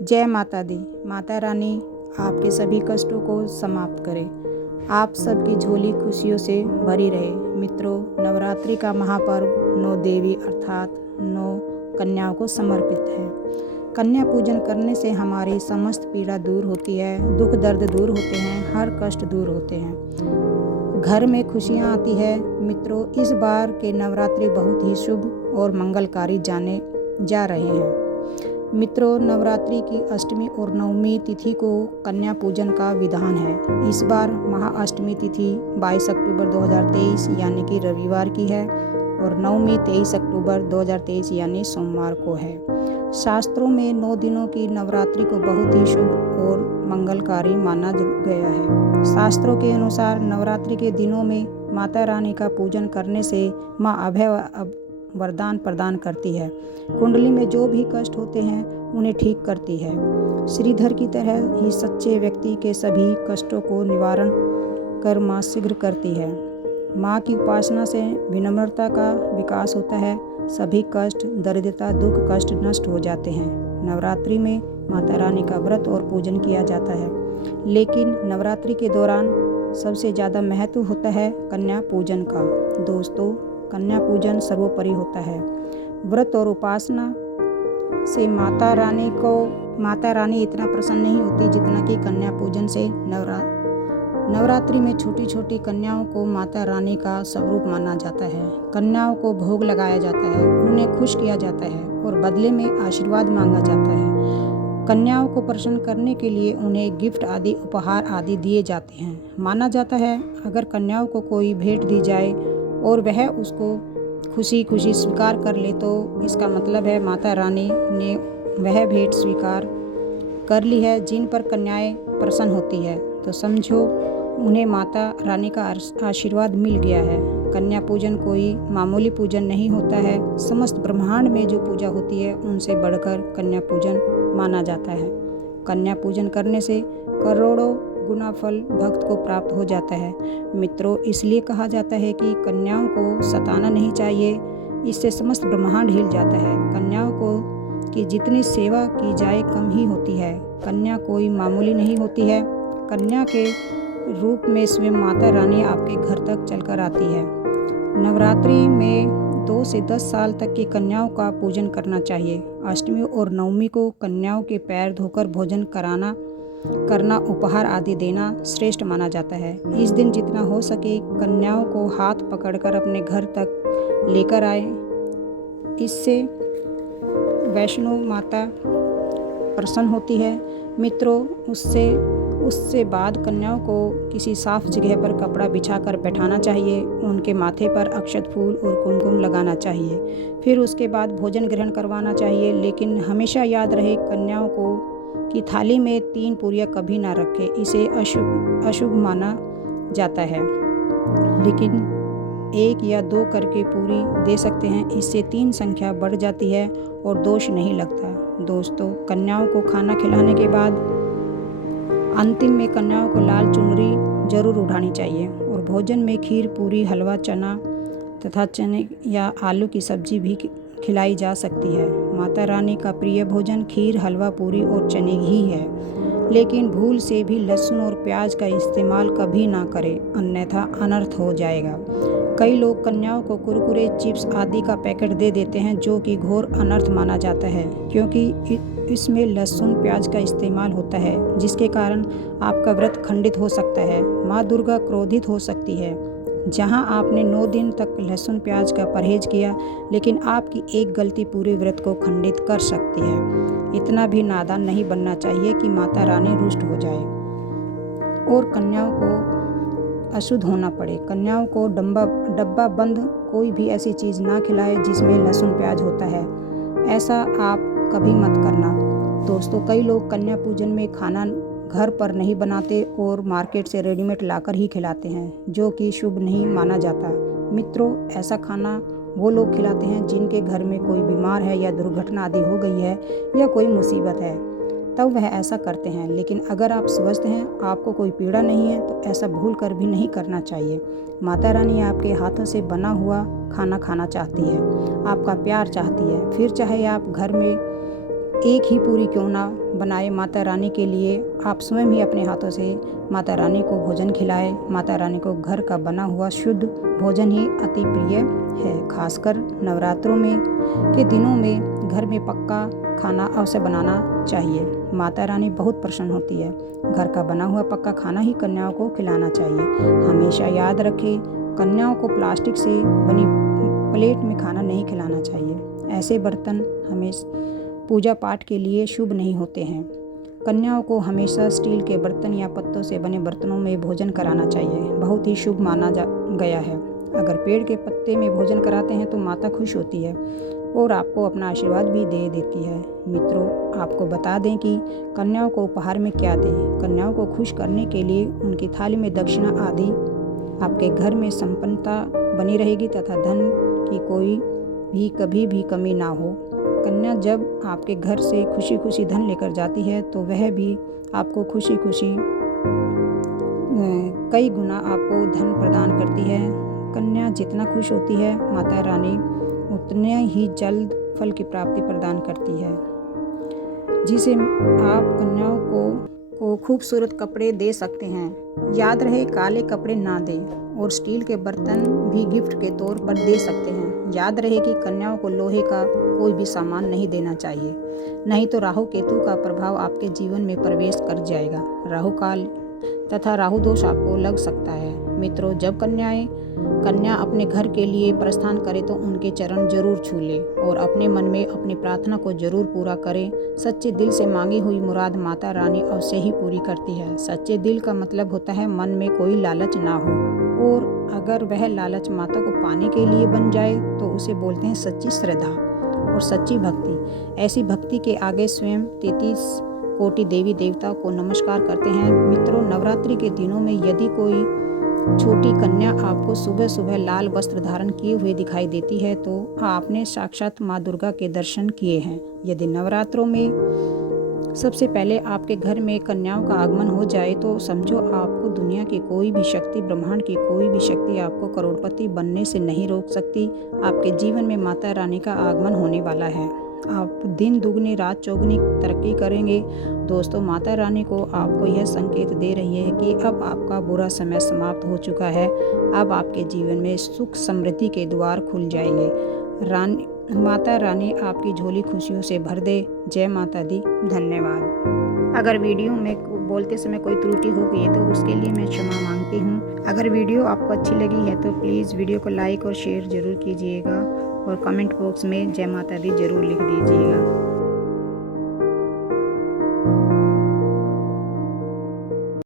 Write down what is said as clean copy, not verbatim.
जय माता दी। माता रानी आपके सभी कष्टों को समाप्त करे, आप सबकी झोली खुशियों से भरी रहे। मित्रों, नवरात्रि का महापर्व 9 देवी अर्थात 9 कन्याओं को समर्पित है। कन्या पूजन करने से हमारी समस्त पीड़ा दूर होती है, दुख दर्द दूर होते हैं, हर कष्ट दूर होते हैं, घर में खुशियाँ आती है। मित्रों, इस बार के नवरात्रि बहुत ही शुभ और मंगलकारी जाने जा रहे हैं। मित्रों, नवरात्रि की अष्टमी और नवमी तिथि को कन्या पूजन का विधान है। इस बार महाअष्टमी तिथि 22 अक्टूबर 2023 यानी कि रविवार की है और नवमी 23 अक्टूबर 2023 यानी सोमवार को है। शास्त्रों में 9 दिनों की नवरात्रि को बहुत ही शुभ और मंगलकारी माना गया है। शास्त्रों के अनुसार नवरात्रि के दिनों में माता रानी का पूजन करने से माँ अभय वरदान प्रदान करती है। कुंडली में जो भी कष्ट होते हैं उन्हें ठीक करती है। श्रीधर की तरह ही सच्चे व्यक्ति के सभी कष्टों को निवारण कर माँ शीघ्र करती है। माँ की उपासना से विनम्रता का विकास होता है, सभी कष्ट, दरिद्रता, दुख, कष्ट नष्ट हो जाते हैं। नवरात्रि में माता रानी का व्रत और पूजन किया जाता है, लेकिन नवरात्रि के दौरान सबसे ज़्यादा महत्व होता है कन्या पूजन का। दोस्तों, कन्या पूजन सर्वोपरि होता है। व्रत और उपासना से माता रानी इतना प्रसन्न नहीं होती जितना कि कन्या पूजन से। नवरात्रि में छोटी छोटी कन्याओं को माता रानी का स्वरूप माना जाता है। कन्याओं को भोग लगाया जाता है, उन्हें खुश किया जाता है और बदले में आशीर्वाद मांगा जाता है। कन्याओं को प्रसन्न करने के लिए उन्हें गिफ्ट आदि, उपहार आदि दिए जाते हैं। माना जाता है अगर कन्याओं को कोई भेंट दी जाए और वह उसको खुशी खुशी स्वीकार कर ले तो इसका मतलब है माता रानी ने वह भेंट स्वीकार कर ली है। जिन पर कन्याएं प्रसन्न होती है तो समझो उन्हें माता रानी का आशीर्वाद मिल गया है। कन्या पूजन कोई मामूली पूजन नहीं होता है। समस्त ब्रह्मांड में जो पूजा होती है उनसे बढ़कर कन्या पूजन माना जाता है। कन्या पूजन करने से करोड़ों गुना फल भक्त को प्राप्त हो जाता है। मित्रों, इसलिए कहा जाता है कि कन्याओं को सताना नहीं चाहिए, इससे समस्त ब्रह्मांड हिल जाता है। कन्याओं को की जितनी सेवा की जाए कम ही होती है। कन्या कोई मामूली नहीं होती है। कन्या के रूप में स्वयं माता रानी आपके घर तक चलकर आती है। नवरात्रि में 2 से 10 साल तक की कन्याओं का पूजन करना चाहिए। अष्टमी और नवमी को कन्याओं के पैर धोकर भोजन करना, उपहार आदि देना श्रेष्ठ माना जाता है। इस दिन जितना हो सके कन्याओं को हाथ पकड़कर अपने घर तक लेकर आए, इससे वैष्णो माता प्रसन्न होती है। मित्रों, उससे बाद कन्याओं को किसी साफ जगह पर कपड़ा बिछाकर बैठाना चाहिए। उनके माथे पर अक्षत फूल और कुमकुम लगाना चाहिए। फिर उसके बाद भोजन ग्रहण करवाना चाहिए। लेकिन हमेशा याद रहे, कन्याओं को की थाली में 3 पूरियां कभी ना रखें, इसे अशुभ माना जाता है। लेकिन 1 या 2 करके पूरी दे सकते हैं, इससे 3 संख्या बढ़ जाती है और दोष नहीं लगता। दोस्तों, कन्याओं को खाना खिलाने के बाद अंतिम में कन्याओं को लाल चुनरी जरूर उठानी चाहिए और भोजन में खीर, पूरी, हलवा, चना तथा चने या आलू की सब्जी भी खिलाई जा सकती है। माता रानी का प्रिय भोजन खीर, हलवा, पूरी और चने ही है। लेकिन भूल से भी लहसुन और प्याज का इस्तेमाल कभी ना करें, अन्यथा अनर्थ हो जाएगा। कई लोग कन्याओं को कुरकुरे, चिप्स आदि का पैकेट दे देते हैं, जो कि घोर अनर्थ माना जाता है, क्योंकि इसमें लहसुन प्याज का इस्तेमाल होता है, जिसके कारण आपका व्रत खंडित हो सकता है। माँ दुर्गा क्रोधित हो सकती है। जहाँ आपने 9 दिन तक लहसुन प्याज का परहेज किया, लेकिन आपकी एक गलती पूरे व्रत को खंडित कर सकती है। इतना भी नादान नहीं बनना चाहिए कि माता रानी रुष्ट हो जाए और कन्याओं को अशुद्ध होना पड़े। कन्याओं को डब्बा बंद कोई भी ऐसी चीज़ ना खिलाए जिसमें लहसुन प्याज होता है। ऐसा आप कभी मत करना। दोस्तों, कई लोग कन्या पूजन में खाना घर पर नहीं बनाते और मार्केट से रेडीमेड लाकर ही खिलाते हैं, जो कि शुभ नहीं माना जाता। मित्रों, ऐसा खाना वो लोग खिलाते हैं जिनके घर में कोई बीमार है या दुर्घटना आदि हो गई है या कोई मुसीबत है, तब वह ऐसा करते हैं। लेकिन अगर आप स्वस्थ हैं, आपको कोई पीड़ा नहीं है, तो ऐसा भूल कर भी नहीं करना चाहिए। माता रानी आपके हाथों से बना हुआ खाना खाना चाहती है, आपका प्यार चाहती है। फिर चाहे आप घर में एक ही पूरी क्यों ना बनाए माता रानी के लिए आप स्वयं ही अपने हाथों से माता रानी को भोजन खिलाएं। माता रानी को घर का बना हुआ शुद्ध भोजन ही अति प्रिय है। खासकर नवरात्रों में के दिनों में घर में पक्का खाना अवश्य बनाना चाहिए। माता रानी बहुत प्रसन्न होती है। घर का बना हुआ पक्का खाना ही कन्याओं को खिलाना चाहिए। हमेशा याद रखें, कन्याओं को प्लास्टिक से बनी प्लेट में खाना नहीं खिलाना चाहिए। ऐसे बर्तन हमेशा पूजा पाठ के लिए शुभ नहीं होते हैं। कन्याओं को हमेशा स्टील के बर्तन या पत्तों से बने बर्तनों में भोजन कराना चाहिए। बहुत ही शुभ माना गया है। अगर पेड़ के पत्ते में भोजन कराते हैं तो माता खुश होती है और आपको अपना आशीर्वाद भी दे देती है। मित्रों, आपको बता दें कि कन्याओं को उपहार में क्या दें। कन्याओं को खुश करने के लिए उनकी थाली में दक्षिणा आदि आपके घर में संपन्नता बनी रहेगी तथा धन की कोई भी कभी भी कमी ना हो। कन्या जब आपके घर से खुशी खुशी धन लेकर जाती है तो वह भी आपको खुशी खुशी कई गुना आपको धन प्रदान करती है। कन्या जितना खुश होती है, माता रानी उतने ही जल्द फल की प्राप्ति प्रदान करती है, जिसे आप कन्याओं को खूबसूरत कपड़े दे सकते हैं। याद रहे, काले कपड़े ना दें और स्टील के बर्तन भी गिफ्ट के तौर पर दे सकते हैं। याद रहे कि कन्याओं को लोहे का कोई भी सामान नहीं देना चाहिए, नहीं तो राहु केतु का प्रभाव आपके जीवन में प्रवेश कर जाएगा। राहु काल तथा राहु दोष आपको लग सकता है। मित्रों, जब कन्या अपने घर के लिए प्रस्थान करे तो उनके चरण जरूर छू ले और अपने मन में अपनी प्रार्थना को जरूर पूरा करें। सच्चे दिल से मांगी हुई मुराद माता रानी अवश्य ही पूरी करती है। सच्चे दिल का मतलब होता है मन में कोई लालच ना हो, और अगर वह लालच माता को पाने के लिए बन जाए तो उसे बोलते हैं सच्ची श्रद्धा और सच्ची भक्ति। ऐसी भक्ति के आगे स्वयं 33 कोटि देवी देवता को नमस्कार करते हैं। मित्रों, नवरात्रि के दिनों में यदि कोई छोटी कन्या आपको सुबह सुबह लाल वस्त्र धारण किए हुए दिखाई देती है तो आपने साक्षात माँ दुर्गा के दर्शन किए हैं। यदि नवरात्रों में सबसे पहले आपके घर में कन्याओं का आगमन हो जाए तो समझो आपको दुनिया की कोई भी शक्ति, ब्रह्मांड की कोई भी शक्ति आपको करोड़पति बनने से नहीं रोक सकती। आपके जीवन में माता रानी का आगमन होने वाला है। आप दिन दुगनी रात चौगुनी तरक्की करेंगे। दोस्तों, माता रानी को आपको यह संकेत दे रही है कि अब आपका बुरा समय समाप्त हो चुका है। अब आपके जीवन में सुख समृद्धि के द्वार खुल जाएंगे। माता रानी आपकी झोली खुशियों से भर दे। जय माता दी। धन्यवाद। अगर वीडियो में बोलते समय कोई त्रुटि हो गई है तो उसके लिए मैं क्षमा मांगती हूँ। अगर वीडियो आपको अच्छी लगी है तो प्लीज़ वीडियो को लाइक और शेयर ज़रूर कीजिएगा और कमेंट बॉक्स में जय माता दी ज़रूर लिख दीजिएगा।